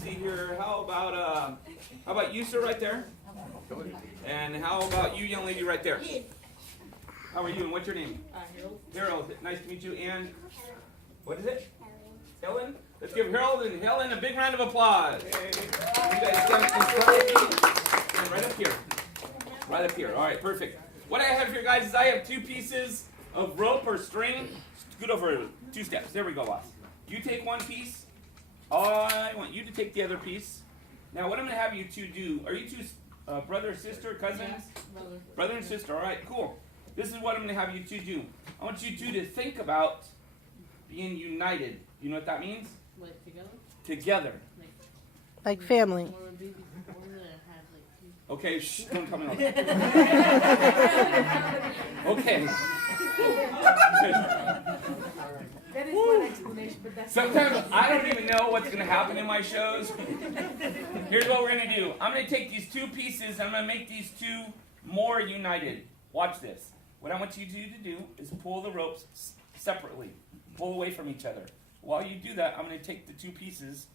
see here. How about you, sir, right there? And how about you, young lady, right there? How are you, and what's your name? Harold. Harold, nice to meet you. And what is it? Helen. Let's give Harold and Helen a big round of applause. You guys stand right up here. Right up here. All right, perfect. What I have here, guys, is I have 2 pieces of rope or string. Scoot over 2 steps. There we go, boss. You take 1 piece. I want you to take the other piece. Now, what I'm going to have you 2 do, are you 2 brother, sister, cousins? Yes, brother. Brother and sister. All right, cool. This is what I'm going to have you 2 do. I want you 2 to think about being united. You know what that means? Like together? Together. Like family. Okay, shh, don't come in on that. Okay. That is one explanation, but that's Sometimes I don't even know what's going to happen in my shows. Here's what we're going to do. I'm going to take these 2 pieces and I'm going to make these 2 more united. Watch this. What I want you to do is pull the ropes separately. Pull away from each other. While you do that, I'm going to take the 2 pieces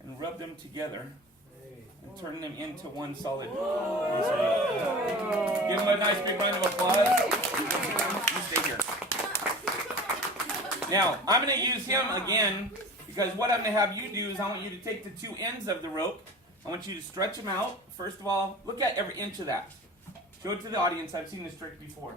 and rub them together and turn them into one solid piece. Give them a nice big round of applause. You stay here. Now, I'm going to use him again because what I'm going to have you do is I want you to take the 2 ends of the rope. I want you to stretch them out. First of all, look at every inch of that. Show it to the audience. I've seen this trick before.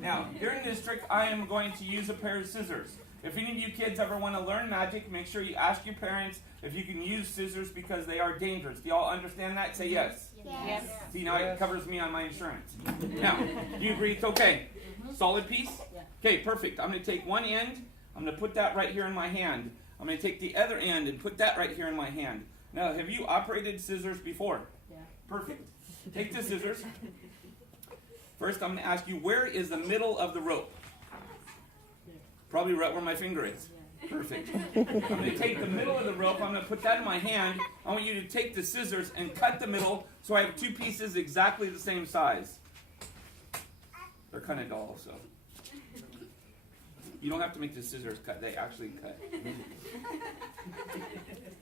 Now, during this trick, I am going to use a pair of scissors. If any of you kids ever want to learn magic, make sure you ask your parents if you can use scissors because they are dangerous. Do y'all understand that? Say yes. Yes. See, now it covers me on my insurance. Now, do you agree it's okay? Solid piece? Okay, perfect. I'm going to take one end. I'm going to put that right here in my hand. I'm going to take the other end and put that right here in my hand. Now, have you operated scissors before? Yeah. Perfect. Take the scissors. First, I'm going to ask you, where is the middle of the rope? Probably right where my finger is. Perfect. I'm going to take the middle of the rope. I'm going to put that in my hand. I want you to take the scissors and cut the middle so I have 2 pieces exactly the same size. They're kind of dull, so. You don't have to make the scissors cut. They actually cut.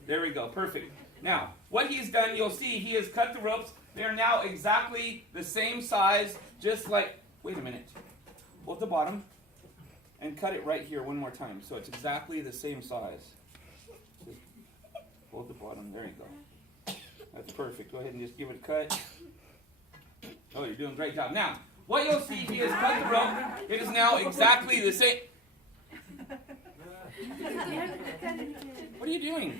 There we go. Perfect. Now, what he's done, you'll see he has cut the ropes. They are now exactly the same size, just like, wait a minute. Hold the bottom and cut it right here one more time. So it's exactly the same size. Just hold the bottom. There you go. That's perfect. Go ahead and just give it a cut. Oh, you're doing a great job. Now, what you'll see, he has cut the rope. It is now exactly the same. What are you doing?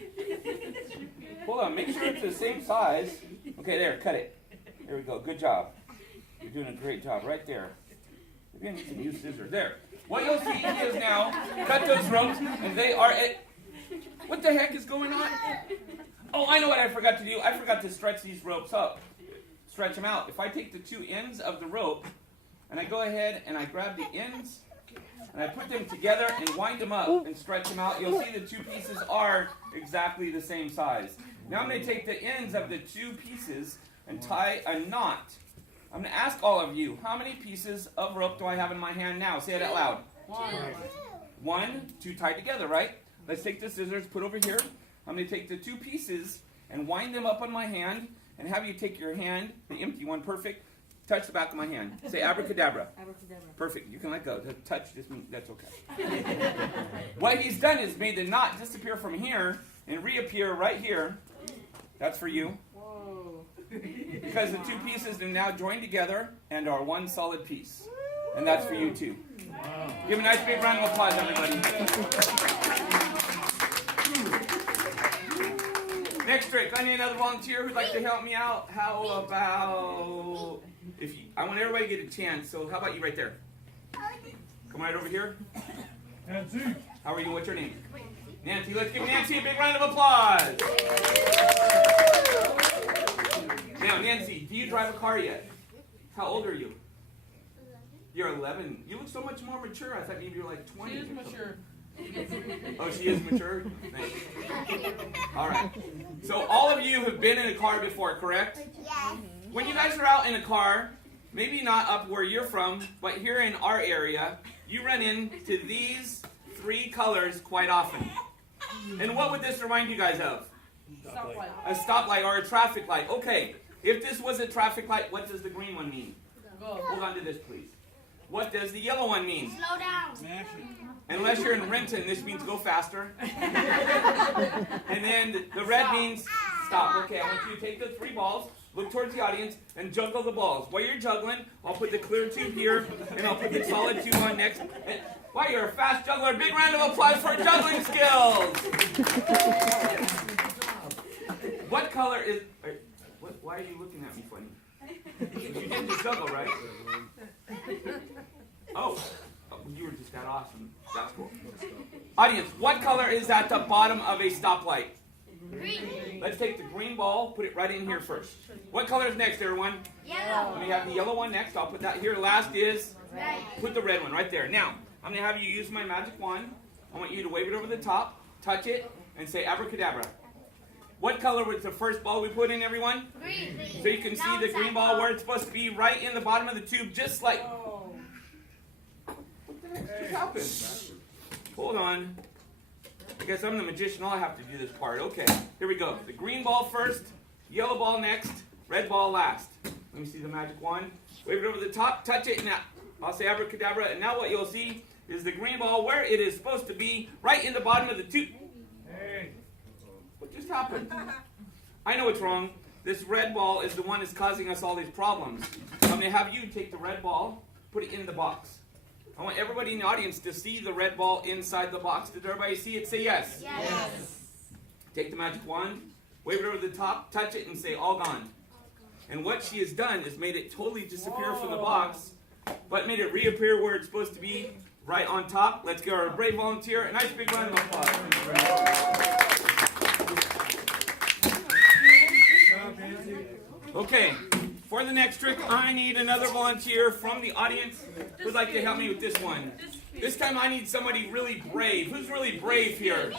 Hold on, make sure it's the same size. Okay, there, cut it. There we go, good job. You're doing a great job right there. Maybe I need some new scissors. There. What you'll see is now, cut those ropes, and they are at... What the heck is going on? Oh, I know what I forgot to do. I forgot to stretch these ropes up. Stretch them out. If I take the 2 ends of the rope, and I go ahead and I grab the ends, and I put them together and wind them up and stretch them out, you'll see the 2 pieces are exactly the same size. Now I'm going to take the ends of the 2 pieces and tie a knot. I'm going to ask all of you, how many pieces of rope do I have in my hand now? Say it out loud. 1, 2 tied together, right? Let's take the scissors, put over here. I'm going to take the 2 pieces and wind them up on my hand and have you take your hand, the empty one, perfect, touch the back of my hand. Say abracadabra. Abracadabra. Perfect. You can let go. Touch just means that's okay. What he's done is made the knot disappear from here and reappear right here. That's for you. Whoa. Because the 2 pieces are now joined together and are one solid piece. And that's for you too. Wow. Give a nice big round of applause, everybody. Next trick. I need another volunteer who'd like to help me out. How about... I want everybody to get a chance, so how about you right there? Come right over here. Nancy. How are you? What's your name? Nancy. Let's give Nancy a big round of applause. Now, Nancy, do you drive a car yet? How old are you? 11. You're 11. You look so much more mature. I thought maybe you were like 20. She is mature. Oh, she is mature? Thanks. All right. So all of you have been in a car before, correct? Yes. When you guys are out in a car, maybe not up where you're from, but here in our area, you run into these 3 colors quite often. And what would this remind you guys of? Stoplight. A stoplight or a traffic light. Okay, if this was a traffic light, what does the green one mean? Go. Hold on to this, please. What does the yellow one mean? Slow down. Unless you're in Renton, this means go faster. And then the red means stop. Okay, I want you to take the 3 balls, look towards the audience, and juggle the balls. While you're juggling, I'll put the clear tube here, and I'll put the solid tube on next. And, wow, you're a fast juggler. Big round of applause for juggling skills. What color is... Why are you looking at me funny? You did the juggle, right? Oh, you were just that awesome. That's cool. Audience, what color is at the bottom of a stoplight? Green. Let's take the green ball, put it right in here first. What color is next, everyone? Yellow. We have the yellow one next. I'll put that here. Last is, Red. put the red one right there. Now, I'm going to have you use my magic wand. I want you to wave it over the top, touch it, and say abracadabra. What color was the first ball we put in, everyone? Green. So you can see the green ball where it's supposed to be, right in the bottom of the tube, just like... What the heck just happened? Hold on. I guess I'm the magician. I'll have to do this part. Okay, here we go. The green ball first, yellow ball next, red ball last. Let me see the magic wand. Wave it over the top, touch it, and I'll say abracadabra. And now what you'll see is the green ball where it is supposed to be, right in the bottom of the tube. Hey. What just happened? I know what's wrong. This red ball is the one that's causing us all these problems. I'm going to have you take the red ball, put it in the box. I want everybody in the audience to see the red ball inside the box. Did everybody see it? Say yes. Yes. Take the magic wand, wave it over the top, touch it, and say all gone. And what she has done is made it totally disappear from the box, but made it reappear where it's supposed to be, right on top. Let's give our brave volunteer a nice big round of applause. Okay, for the next trick, I need another volunteer from the audience who'd like to help me with this one. This time I need somebody really brave. Who's really brave here?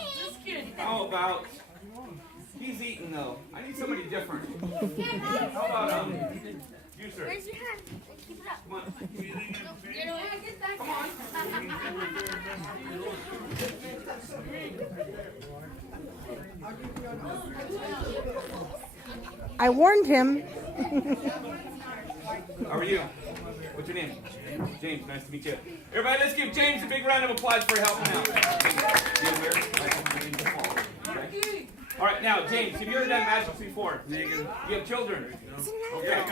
How about... He's eating, though. I need somebody different. How about, you, sir? Raise your hand. Keep it up. Come on. Get away. Come on. I warned him. How are you? What's your name? James. Nice to meet you. Everybody, let's give James a big round of applause for helping out. Okay. All right, now, James, have you ever done magic before? Negative. You have children? Okay.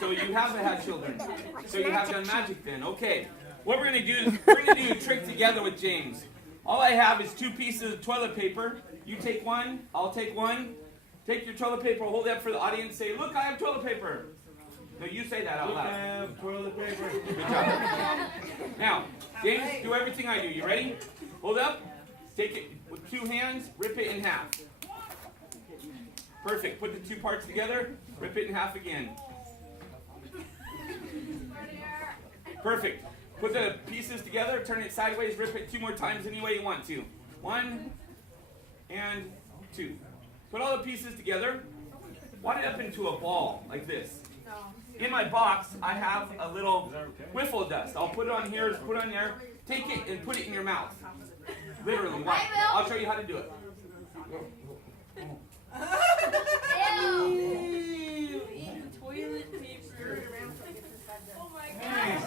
So you haven't had children. So you have done magic then. Okay. What we're going to do is we're going to do a trick together with James. All I have is 2 pieces of toilet paper. You take one, I'll take one. Take your toilet paper, hold it up for the audience, say, look, I have toilet paper. No, you say that out loud. Look, I have toilet paper. Good job. Now, James, do everything I do. You ready? Hold up. Take it with 2 hands, rip it in half. Perfect. Put the 2 parts together, rip it in half again. Perfect. Put the pieces together, turn it sideways, rip it 2 more times any way you want to. 1 and 2. Put all the pieces together, wad it up into a ball like this. In my box, I have a little wiffle dust. I'll put it on here, put it on there. Take it and put it in your mouth. Literally, watch. I'll show you how to do it. Ew. Eating toilet paper. Oh my God.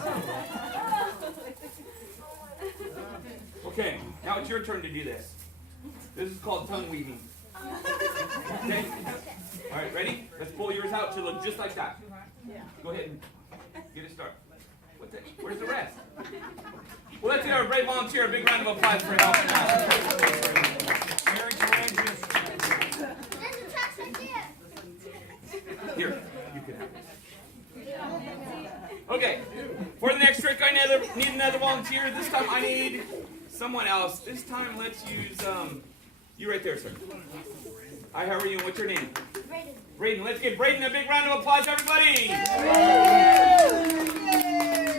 Okay, now it's your turn to do this. This is called tongue weaving. Okay? All right, ready? Let's pull yours out to look just like that. Go ahead and get it started. Where's the rest? Well, let's give our brave volunteer a big round of applause for helping out. Very courageous. Here, you can have it. Okay, for the next trick, I need another volunteer. This time I need someone else. This time let's use, you right there, sir. Hi, how are you? What's your name? Braden. Braden. Let's give Braden a big round of applause, everybody.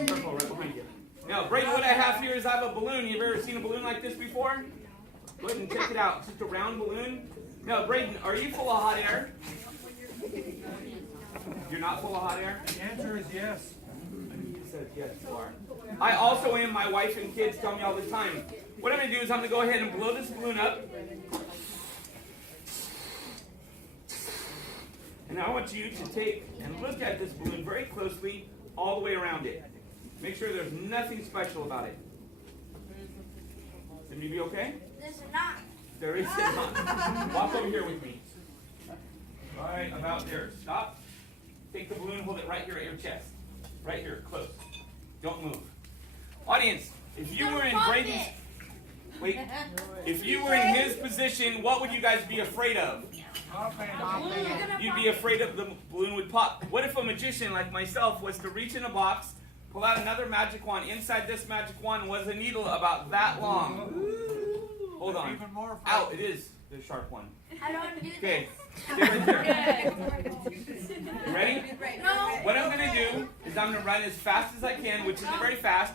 Purple, right behind you. Now, Braden, what I have here is I have a balloon. You've ever seen a balloon like this before? Go ahead and check it out. It's just a round balloon. Now, Braden, are you full of hot air? You're not full of hot air? The answer is yes. He says yes, you are. I also am. My wife and kids tell me all the time, What I'm going to do is I'm going to go ahead and blow this balloon up. And I want you to take and look at this balloon very closely all the way around it. Make sure there's nothing special about it. Can you be okay? There's a knot. There is a knot. Walk over here with me. Right about there. Stop. Take the balloon, hold it right here at your chest. Right here, close. Don't move. Audience, if you were in Braden's... Wait. If you were in his position, what would you guys be afraid of? You'd be afraid of the balloon would pop. What if a magician like myself was to reach in a box, pull out another magic wand? Inside this magic wand was a needle about that long. Hold on. Ow, it is the sharp one. I don't want to do this. Okay. Stay right there. You ready? No. What I'm going to do is I'm going to run as fast as I can, which isn't very fast.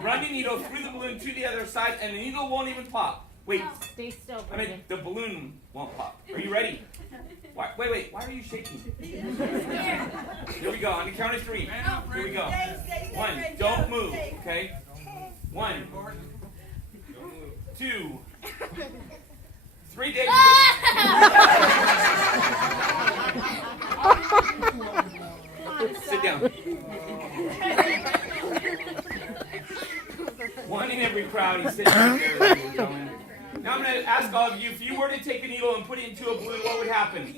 Run the needle through the balloon to the other side, and the needle won't even pop. Wait. Stay still. I mean, the balloon won't pop. Are you ready? Wait. Why are you shaking? Here we go. On the count of 3. Here we go. 1. Don't move. Okay. 1. 2. 3 days. Sit down. 1 in every crowd. He's sitting right there, ladies and gentlemen. Now I'm going to ask all of you, if you were to take a needle and put it into a balloon, what would happen?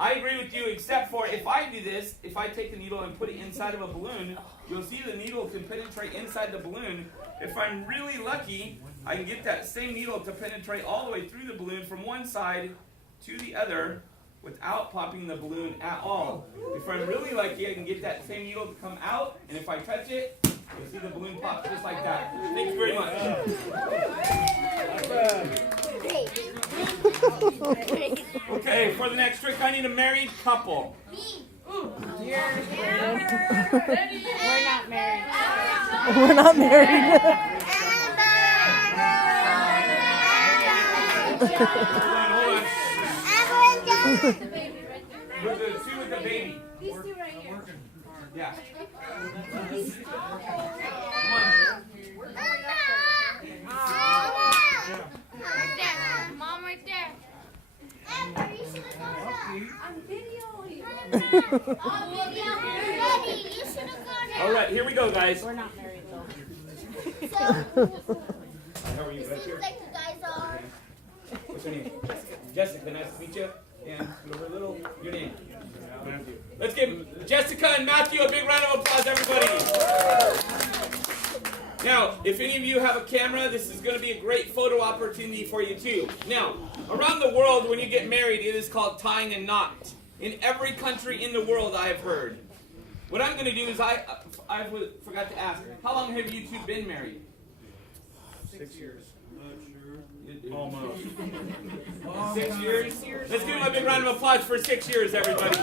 I agree with you, except for if I do this, if I take a needle and put it inside of a balloon, you'll see the needle can penetrate inside the balloon. If I'm really lucky, I can get that same needle to penetrate all the way through the balloon from one side to the other without popping the balloon at all. If I'm really lucky, I can get that same needle to come out, and if I touch it, you'll see the balloon pop just like that. Thank you very much. Okay, for the next trick, I need a married couple. We're not married. We're not married. Hold on. With the two with the baby. These two right here. Yeah. Mom right there. Amber, you should have gone up. I'm videoing. I'm videoing. Ready, you should have gone up. All right, here we go, guys. We're not married though. So, How are you? it Right seems here? like you guys are. What's your name? Jessica. Nice to meet you. And over a little. Your name? Matthew. Let's give Jessica and Matthew a big round of applause, everybody. Now, if any of you have a camera, this is going to be a great photo opportunity for you too. Now, around the world, when you get married, it is called tying a knot. In every country in the world, I have heard. What I'm going to do is I forgot to ask. How long have you two been married? 6 years. Almost. 6 years? Let's give them a big round of applause for 6 years, everybody.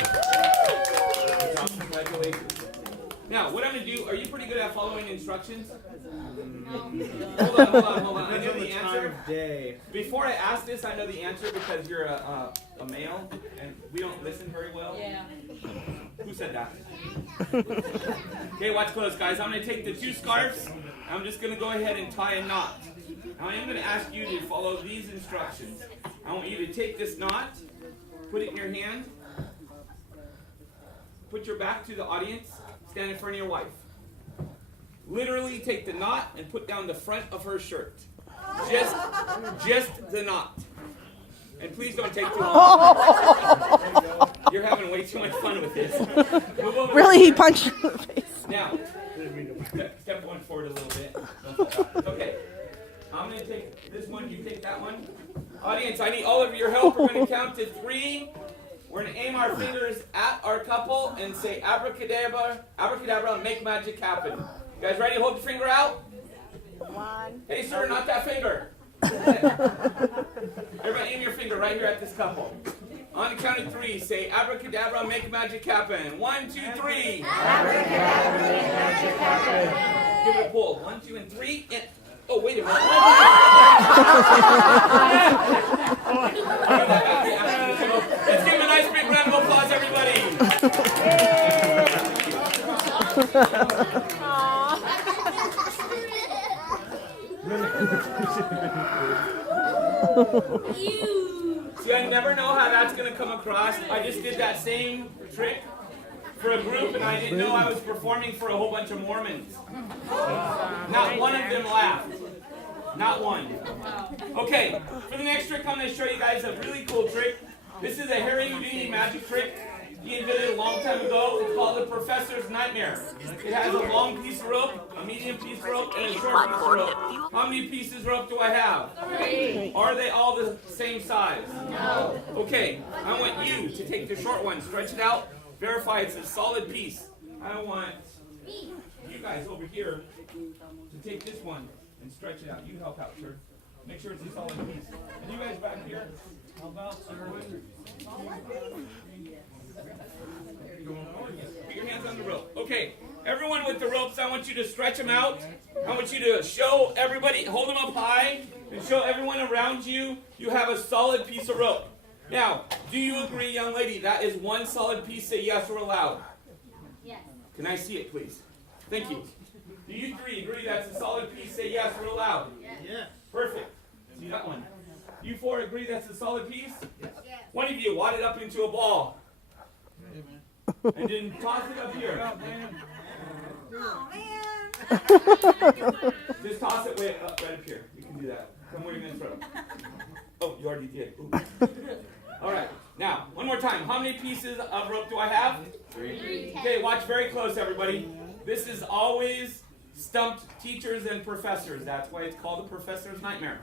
Congratulations. Now, what I'm going to do, are you pretty good at following instructions? Hold on. I know the answer. Before I ask this, I know the answer because you're a male and we don't listen very well. Yeah. Who said that? Okay, watch close, guys. I'm going to take the 2 scarves. I'm just going to go ahead and tie a knot. Now, I am going to ask you to follow these instructions. I want you to take this knot, put it in your hand, put your back to the audience, stand in front of your wife. Literally take the knot and put down the front of her shirt. Just the knot. And please don't take too long. You're having way too much fun with this. Move over. Really, he punched him in the face. Now, step one forward a little bit. Okay. I'm going to take this one, you take that one. Audience, I need all of your help. We're going to count to 3. We're going to aim our fingers at our couple and say abracadabra, abracadabra, make magic happen. You guys ready? Hold the finger out. 1. Hey, sir, not that finger. Everybody aim your finger right here at this couple. On the count of 3, say abracadabra, make magic happen. 1, 2, 3. Abracadabra, make magic happen. Give it a pull. 1, 2, and 3. And oh, wait a minute. Let's give him a nice big round of applause, everybody. See, I never know how that's going to come across. I just did that same trick for a group, and I didn't know I was performing for a whole bunch of Mormons. Not one of them laughed. Not one. Okay, for the next trick, I'm going to show you guys a really cool trick. This is a Harry Houdini magic trick. He invented it a long time ago. It's called the Professor's Nightmare. It has a long piece of rope, a medium piece of rope, and a short piece of rope. How many pieces of rope do I have? 3. Are they all the same size? No. Okay, I want you to take the short one, stretch it out, verify it's a solid piece. I want you guys over here to take this one and stretch it out. You help out, sir. Make sure it's a solid piece. And you guys back here, help out, sir. Put your hands on the rope. Okay, everyone with the ropes, I want you to stretch them out. I want you to show everybody, hold them up high, and show everyone around you you have a solid piece of rope. Now, do you agree, young lady, that is one solid piece? Say yes or aloud. Yes. Can I see it, please? Thank you. Do you three agree that's a solid piece? Say yes or aloud. Yes. Perfect. See that one? You four agree that's a solid piece? Yes. One of you wad it up into a ball. And then toss it up here. Oh, man. Just toss it way up, right up here. You can do that. Come where you're going to throw. Oh, you already did. Ooh. All right. Now, one more time. How many pieces of rope do I have? 3. Okay, watch very close, everybody. This is always stumped teachers and professors. That's why it's called the Professor's Nightmare.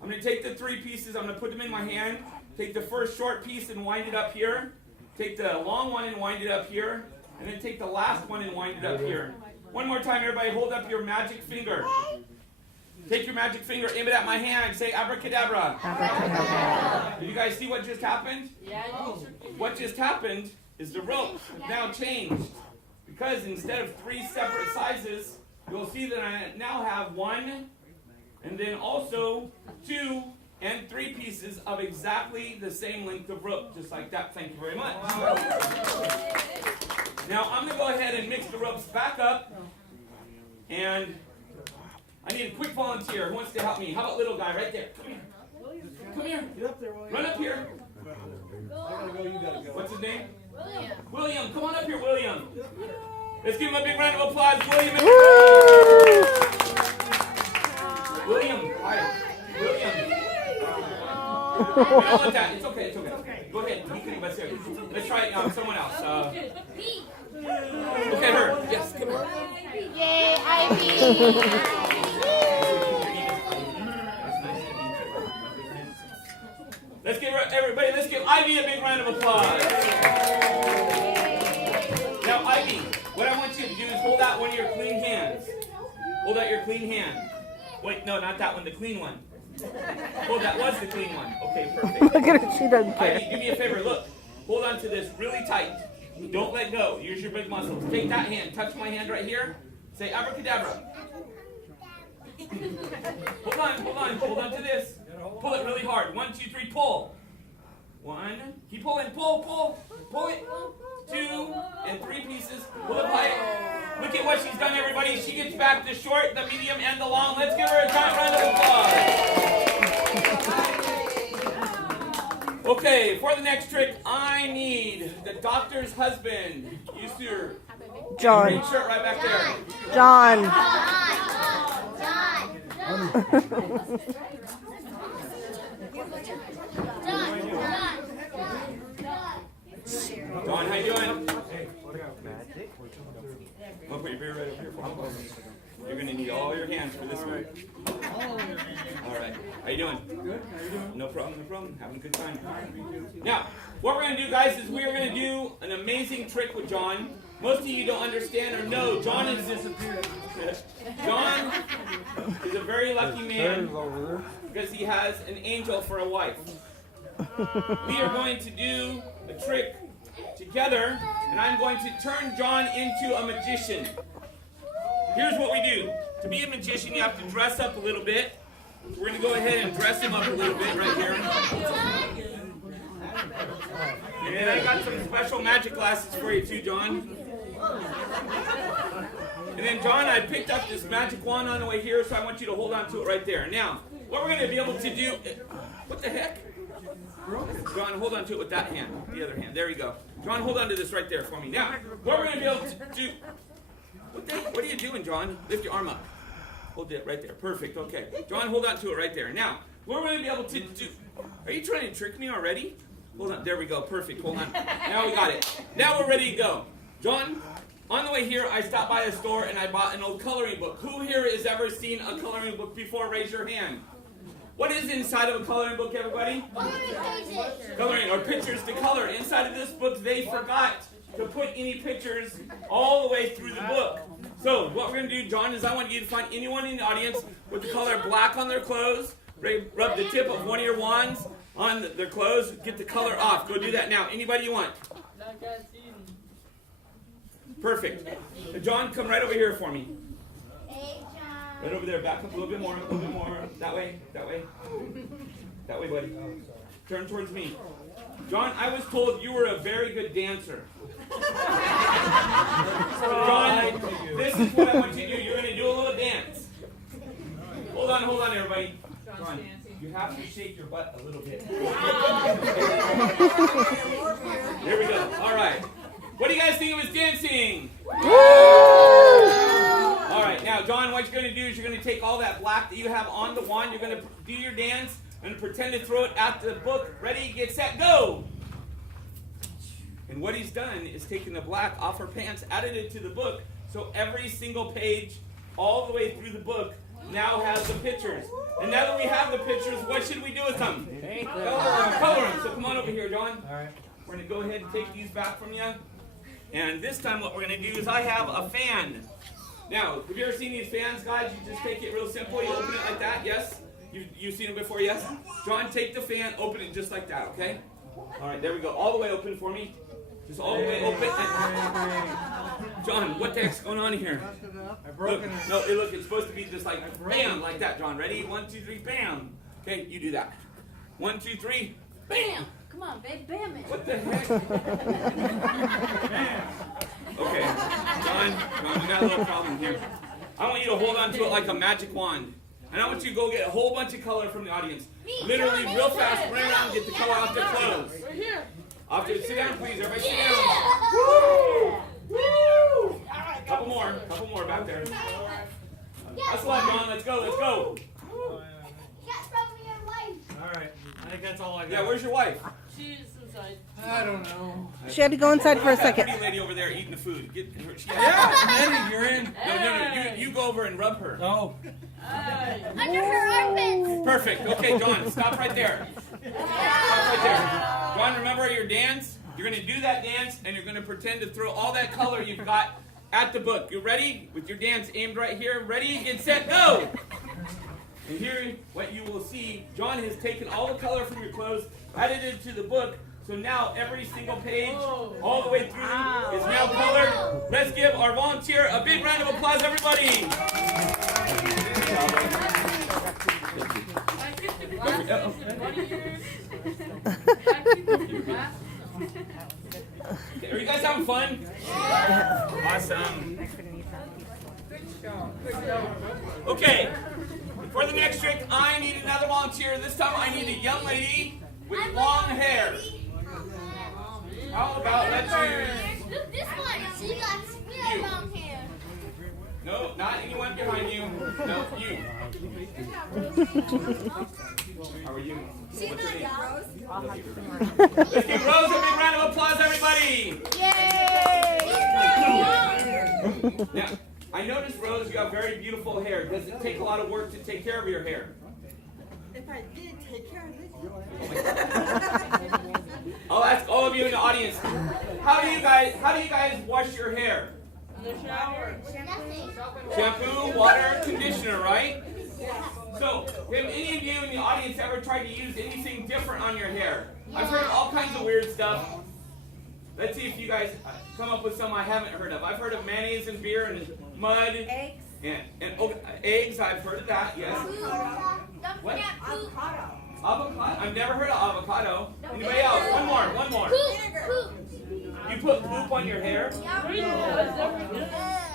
I'm going to take the 3 pieces. I'm going to put them in my hand. Take the first short piece and wind it up here. Take the long one and wind it up here. And then take the last one and wind it up here. One more time, everybody. Hold up your magic finger. Take your magic finger, aim it at my hand. Say abracadabra. Abracadabra. Did you guys see what just happened? Yeah. What just happened is the ropes have now changed. Because instead of 3 separate sizes, you'll see that I now have 1, and then also 2 and 3 pieces of exactly the same length of rope. Just like that. Thank you very much. Now I'm going to go ahead and mix the ropes back up. And I need a quick volunteer who wants to help me. How about little guy right there? Come here. Come here. Get up there, William. Run up here. I gotta go, you gotta go. What's his name? William. William. Come on up here, William. Let's give him a big round of applause. William. William. Hi. William. Don't let that. It's okay. It's okay. Go ahead. You can, let's try someone else. Me. Okay, her. Yes. Come here. Yay, Ivy. Let's give everybody. Let's give Ivy a big round of applause. Now, Ivy, what I want you to do is hold out one of your clean hands. Hold out your clean hand. Wait, no, not that one. The clean one. Oh, that was the clean one. Okay, perfect. Look at her, she doesn't care. Ivy, do me a favor. Look, hold on to this really tight. Don't let go. Use your big muscles. Take that hand. Touch my hand right here. Say abracadabra. Hold on. Hold on to this. Pull it really hard. 1, 2, 3, pull. 1. Keep pulling. Pull it. 2 and 3 pieces. Pull it tight. Look at what she's done, everybody. She gets back the short, the medium, and the long. Let's give her a giant round of applause. Okay, for the next trick, I need the doctor's husband. You see her John. green shirt right back there. John. John, how you doing? I'll put your beer right up here for you. You're going to need all your hands for this one. All right. How you doing? Good. How you doing? No problem. Having a good time. Now, what we're going to do, guys, is we're going to do an amazing trick with John. Most of you don't understand or know. John is a very lucky man because he has an angel for a wife. We are going to do a trick together, and I'm going to turn John into a magician. Here's what we do. To be a magician, you have to dress up a little bit. We're going to go ahead and dress him up a little bit right here. And I got some special magic glasses for you too, John. And then, John, I picked up this magic wand on the way here, so I want you to hold on to it right there. Now, what we're going to be able to do... What the heck? John, hold on to it with that hand, the other hand. There you go. John, hold on to this right there for me. Now, what we're going to be able to do... What are you doing, John? Lift your arm up. Hold it right there. Perfect. Okay. John, hold on to it right there. Now, what we're going to be able to do... Are you trying to trick me already? Hold on. There we go. Perfect. Hold on. Now we got it. Now we're ready to go. John, on the way here, I stopped by a store and I bought an old coloring book. Who here has ever seen a coloring book before? Raise your hand. What is inside of a coloring book, everybody? Coloring, or pictures to color. Inside of this book, they forgot to put any pictures all the way through the book. So what we're going to do, John, is I want you to find anyone in the audience with the color black on their clothes. Rub the tip of one of your wands on their clothes. Get the color off. Go do that now. Anybody you want. Perfect. John, come right over here for me. Right over there. Back up a little bit more. A little bit more. That way. That way. That way, buddy. Turn towards me. John, I was told you were a very good dancer. So, John, this is what I want you to do. You're going to do a little dance. Hold on, everybody. John, you have to shake your butt a little bit. There we go. All right. What do you guys think of his dancing? All right. Now, John, what you're going to do is you're going to take all that black that you have on the wand. You're going to do your dance and pretend to throw it at the book. Ready, get set, go! And what he's done is taken the black off her pants, added it to the book, so every single page, all the way through the book, now has the pictures. And now that we have the pictures, what should we do with them? Color them. So come on over here, John. All right. We're going to go ahead and take these back from you. And this time what we're going to do is I have a fan. Now, have you ever seen these fans, guys? You just take it real simple. You open it like that, yes? You've seen it before, yes? John, take the fan, open it just like that, okay? All right, there we go. All the way open for me. Just all the way open. John, what the heck's going on here? Look, no, look, it's supposed to be just like bam, like that, John. Ready? 1, 2, 3, bam. Okay, you do that. 1, 2, 3, bam. Come on, babe, bam it. What the heck? Okay, John, we got a little problem here. I want you to hold on to it like a magic wand. And I want you to go get a whole bunch of color from the audience. Literally, real fast, run around and get the color off their clothes. Right here. Sit down, please. Everybody sit down. Woo! Woo! Couple more back there. That's a lot, John. Let's go. All right. I think that's all I got. Yeah, where's your wife? She's inside. I don't know. She had to go inside for a That second. pretty lady over there eating the food. Eddie, you're in. No. You go over and rub her. Oh. Under her armpits. Perfect. Okay, John, stop right there. Stop right there. John, remember your dance? You're going to do that dance, and you're going to pretend to throw all that color you've got at the book. You ready? With your dance aimed right here. Ready, get set, go! And here, what you will see, John has taken all the color from your clothes, added it to the book, so now every single page, all the way through, is now colored. Let's give our volunteer a big round of applause, everybody! Are you guys having fun? Awesome. Okay, for the next trick, I need another volunteer. This time I need a young lady with long hair. How about let's use... This one. She got real long hair. No, not anyone behind you. No, you. How are you? She's What's your name? not Rose. Let's give Rose a big round of applause, everybody! Yay! Now, I noticed, Rose, you have very beautiful hair. Does it take a lot of work to take care of your hair? If I did take care of it. I'll ask all of you in the audience. How do you guys wash your hair? In the shower. Shampoo, water, conditioner, right? So, have any of you in the audience ever tried to use anything different on your hair? I've heard all kinds of weird stuff. Let's see if you guys come up with some I haven't heard of. I've heard of mayonnaise and beer and mud. Eggs. And eggs, I've heard of that, yes. What? Avocado. Avocado? I've never heard of avocado. Anybody else? One more. Poop. You put poop on your hair?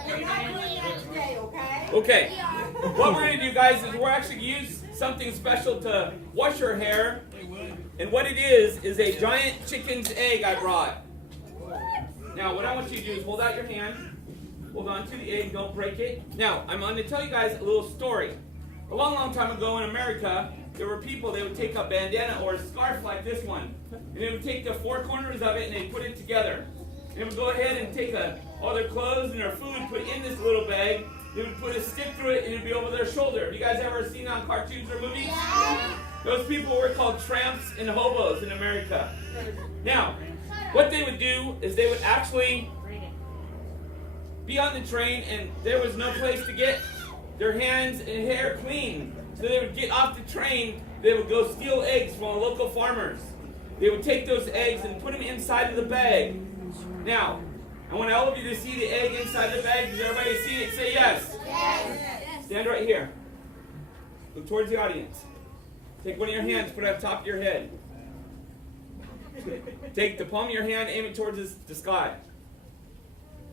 We're not doing that today, okay? Okay. What we're going to do, guys, is we're actually going to use something special to wash your hair. And what it is a giant chicken's egg I brought. Now, what I want you to do is hold out your hand. Hold on to the egg. Don't break it. Now, I'm going to tell you guys a little story. A long, long time ago in America, there were people, they would take a bandana or a scarf like this one. And they would take the four corners of it and they'd put it together. And they would go ahead and take all their clothes and their food, put it in this little bag. They would put a stick through it and it would be over their shoulder. Have you guys ever seen on cartoons or movies? Yeah. Those people were called tramps and hobos in America. Now, what they would do is they would actually be on the train and there was no place to get their hands and hair clean. So they would get off the train, they would go steal eggs from local farmers. They would take those eggs and put them inside of the bag. Now, I want all of you to see the egg inside the bag. Does everybody see it? Say yes. Yes. Stand right here. Look towards the audience. Take one of your hands, put it on top of your head. Take the palm of your hand, aim it towards the sky.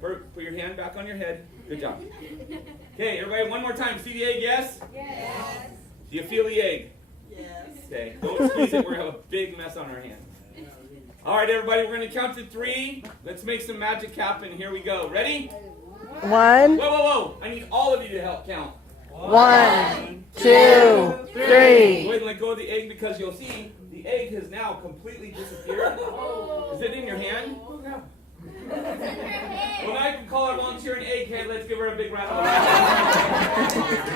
Put your hand back on your head. Good job. Okay, everybody, one more time. See the egg, yes? Yes. Do you feel the egg? Yes. Okay, don't squeeze it. We're going to have a big mess on our hands. All right, everybody, we're going to count to 3. Let's make some magic happen. Here we go. Ready? 1, Whoa, whoa, whoa. I need all of you to help count. 1, 2, 3. Go ahead and let go of the egg because you'll see the egg has now completely disappeared. Is it in your hand? Well, now I can call our volunteer an egghead. Let's give her a big round of applause.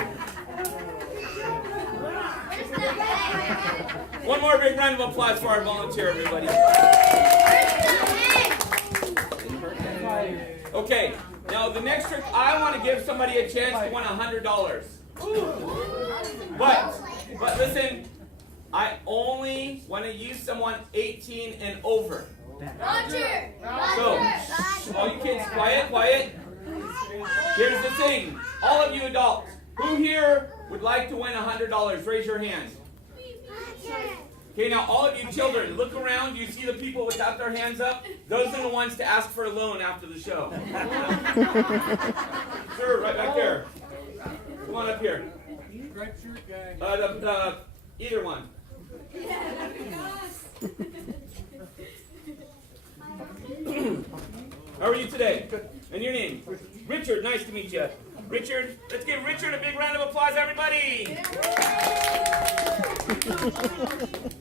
One more big round of applause for our volunteer, everybody. Okay, now the next trick, I want to give somebody a chance to win $100. But listen, I only want to use someone 18 and over. Roger! So, all you kids, quiet. Here's the thing. All of you adults, who here would like to win $100? Raise your hand. Okay, now all of you children, look around. You see the people without their hands up? Those are the ones to ask for a loan after the show. Sir, right back there. Come on up here. Either one. How are you today? And your name? Richard, nice to meet you. Richard, let's give Richard a big round of applause, everybody.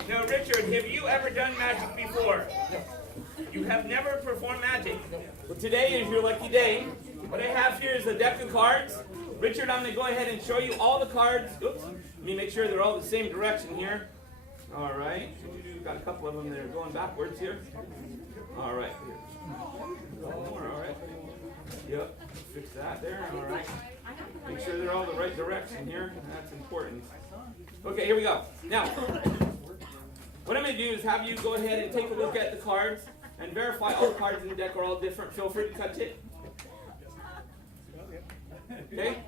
Now, Richard, have you ever done magic before? You have never performed magic. Well, today is your lucky day. What I have here is a deck of cards. Richard, I'm going to go ahead and show you all the cards. Oops. Let me make sure they're all the same direction here. All right. We've got a couple of them that are going backwards here. All right. All right. Yep. Fix that there. All right. Make sure they're all the right direction here. That's important. Okay, here we go. Now, what I'm going to do is have you go ahead and take a look at the cards and verify all the cards in the deck are all different. Feel free to touch it. Okay?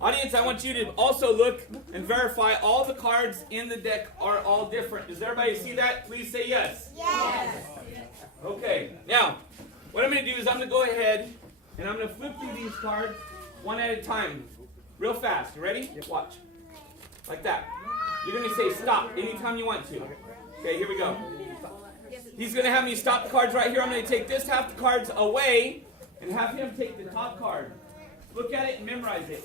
Audience, I want you to also look and verify all the cards in the deck are all different. Does everybody see that? Please say yes. Yes. Okay, now, what I'm going to do is I'm going to go ahead and I'm going to flip through these cards one at a time, real fast. You ready? Watch. Like that. You're going to say stop anytime you want to. Okay, here we go. He's going to have me stop the cards right here. I'm going to take this half the cards away and have him take the top card. Look at it and memorize it.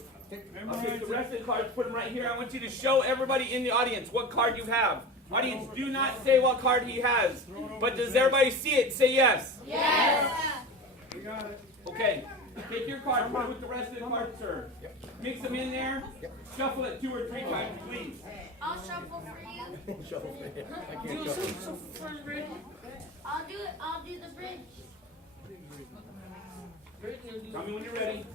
I'll take the rest of the cards, put them right here. I want you to show everybody in the audience what card you have. Audience, do not say what card he has. But does everybody see it? Say yes. Yes. We got it. Okay. Take your card, put it with the rest of the cards, sir. Mix them in there. Shuffle it 2 or 3 times, please. I'll shuffle for you. Do some for Rick. I'll do the bridge. Tell me when you're ready.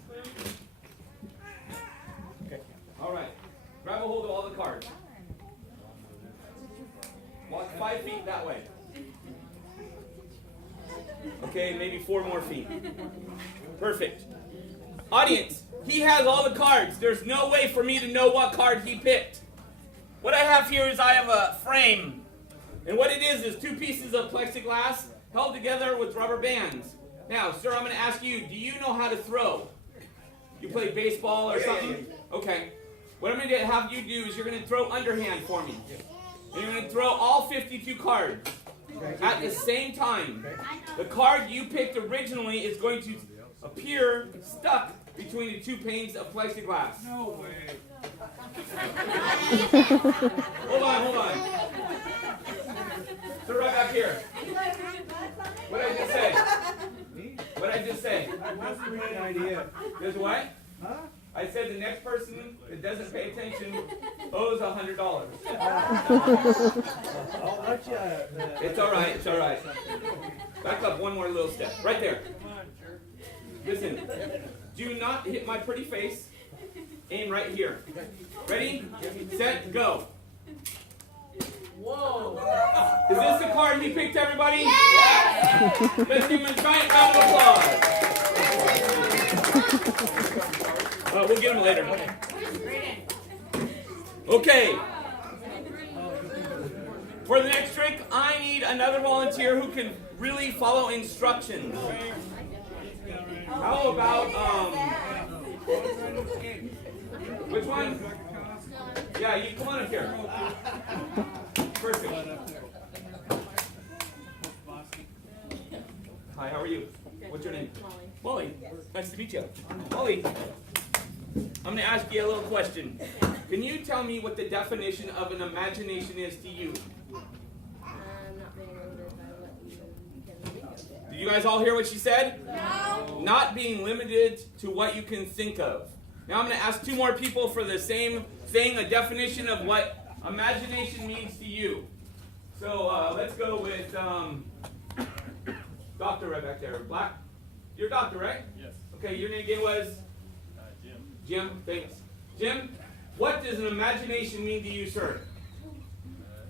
All right. Grab a hold of all the cards. Walk 5 feet that way. Okay, maybe 4 more feet. Perfect. Audience, he has all the cards. There's no way for me to know what card he picked. What I have here is I have a frame. And what it is 2 pieces of plexiglass held together with rubber bands. Now, sir, I'm going to ask you, do you know how to throw? You play baseball or something? Okay. What I'm going to have you do is you're going to throw underhand for me. And you're going to throw all 52 cards at the same time. The card you picked originally is going to appear stuck between the two panes of plexiglass. No way. Hold on. So right back here. What did I just say? What did I just say? That's a great idea. There's what? Huh? I said the next person that doesn't pay attention owes $100. I'll let you. It's all right. It's all right. Back up one more little step. Right there. Listen. Do not hit my pretty face. Aim right here. Ready? Set. Go. Whoa. Is this the card he picked, everybody? Yes! Let's give him a giant round of applause. We'll get him later. Okay. For the next trick, I need another volunteer who can really follow instructions. How about, which one? Yeah, you come on up here. Perfect. Hi, how are you? What's your name? Molly. Nice to meet you. Molly, I'm going to ask you a little question. Can you tell me what the definition of an imagination is to you? Not being limited by what you can think of. Did you guys all hear what she said? No. Not being limited to what you can think of. Now I'm going to ask two more people for the same thing, a definition of what imagination means to you. So let's go with doctor right back there. Black. You're a doctor, right? Yes. Okay, your name again was? Jim. Jim, thanks. Jim, what does an imagination mean to you, sir?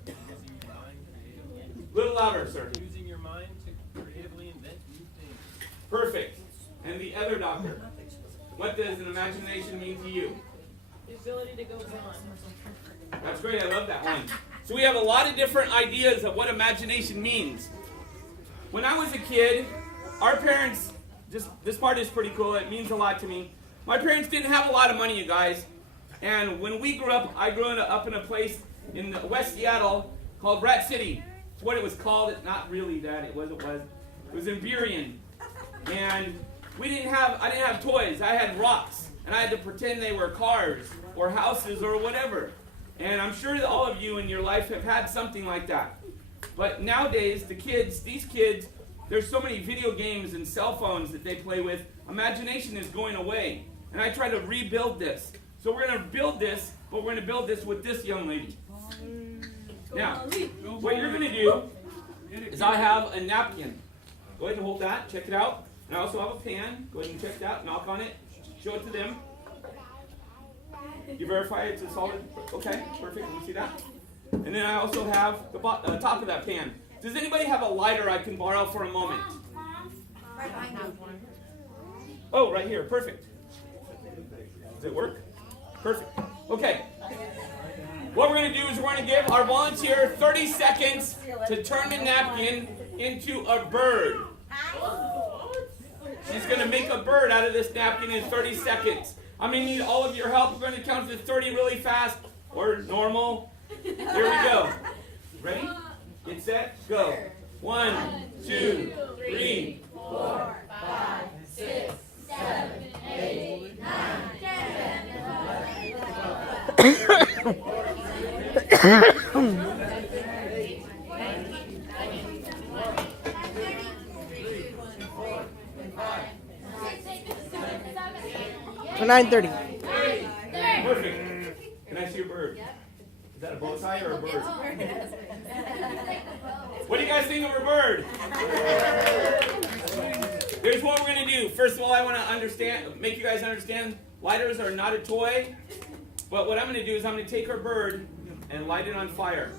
Using your mind creatively. A little louder, sir. Using your mind to creatively invent new things. Perfect. And the other doctor, what does an imagination mean to you? The ability to go beyond. That's great. I love that one. So we have a lot of different ideas of what imagination means. When I was a kid, our parents, this part is pretty cool. It means a lot to me. My parents didn't have a lot of money, you guys. And when we grew up, I grew up in a place in West Seattle called Rat City. It's what it was called. It's not really that. It was. It was in Burien. And I didn't have toys. I had rocks. And I had to pretend they were cars or houses or whatever. And I'm sure that all of you in your life have had something like that. But nowadays, these kids, there's so many video games and cell phones that they play with. Imagination is going away. And I try to rebuild this. So we're going to build this, but we're going to build this with this young lady. Now, what you're going to do is I have a napkin. Go ahead and hold that. Check it out. And I also have a pan. Go ahead and check that. Knock on it. Show it to them. You verify it's a solid? Okay, perfect. Let me see that. And then I also have the top of that pan. Does anybody have a lighter I can borrow for a moment? Oh, right here. Perfect. Does it work? Perfect. Okay. What we're going to do is we're going to give our volunteer 30 seconds to turn the napkin into a bird. She's going to make a bird out of this napkin in 30 seconds. I'm going to need all of your help. We're going to count to 30 really fast or normal. Here we go. Ready? Get set. Go. 1, 2, 3, 4, 5, 6, 7, 8, 9, 9:30. Perfect. Can I see your bird? Is that a bow tie or a bird? What do you guys think of a bird? Here's what we're going to do. First of all, I want to make you guys understand, lighters are not a toy. But what I'm going to do is I'm going to take her bird and light it on fire.